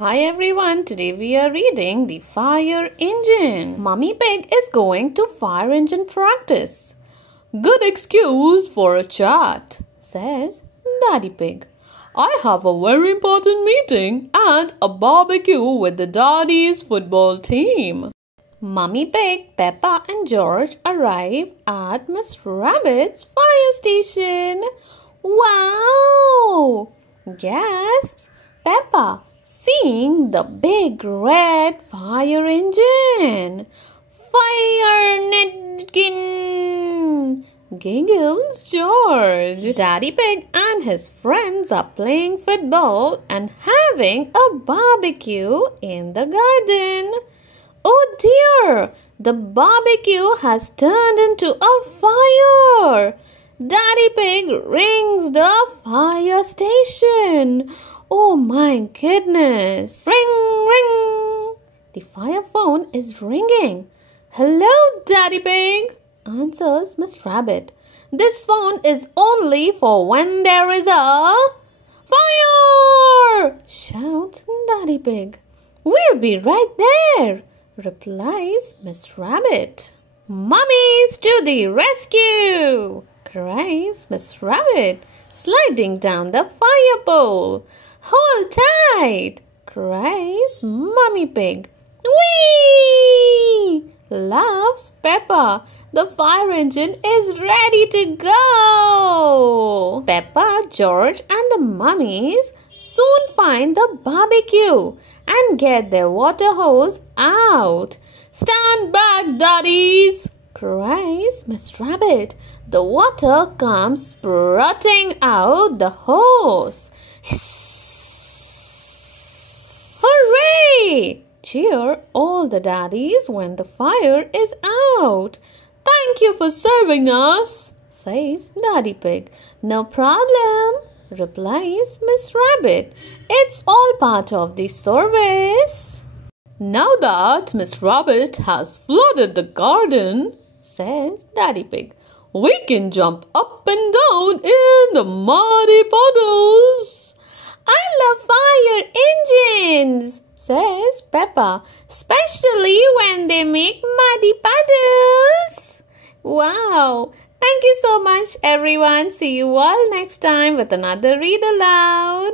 Hi everyone, today we are reading The Fire Engine. Mummy Pig is going to fire engine practice. Good excuse for a chat, says Daddy Pig. I have a very important meeting and a barbecue with the Daddy's football team. Mummy Pig, Peppa and George arrive at Miss Rabbit's fire station. Wow! Gasps Peppa, seeing the big red fire engine. Fire engine! Giggles George. Daddy Pig and his friends are playing football and having a barbecue in the garden. Oh dear! The barbecue has turned into a fire. Daddy Pig rings the fire station. Oh my goodness! Ring, ring! The fire phone is ringing. Hello, Daddy Pig, answers Miss Rabbit. This phone is only for when there is a fire! Shouts Daddy Pig. We'll be right there, replies Miss Rabbit. Mummies to the rescue! Cries Miss Rabbit, sliding down the fire pole. Hold tight! Cries Mummy Pig. Whee! Laughs Peppa. The fire engine is ready to go. Peppa, George and the mummies soon find the barbecue and get their water hose out. Stand back, daddies! Cries Miss Rabbit. The water comes spurting out the hose. Hooray! Cheer all the daddies when the fire is out. Thank you for saving us, says Daddy Pig. No problem, replies Miss Rabbit. It's all part of the service. Now that Miss Rabbit has flooded the garden, says Daddy Pig, we can jump up and down in the muddy puddles. I love fire engines, says Peppa, especially when they make muddy puddles. Wow! Thank you so much, everyone. See you all next time with another Read Aloud.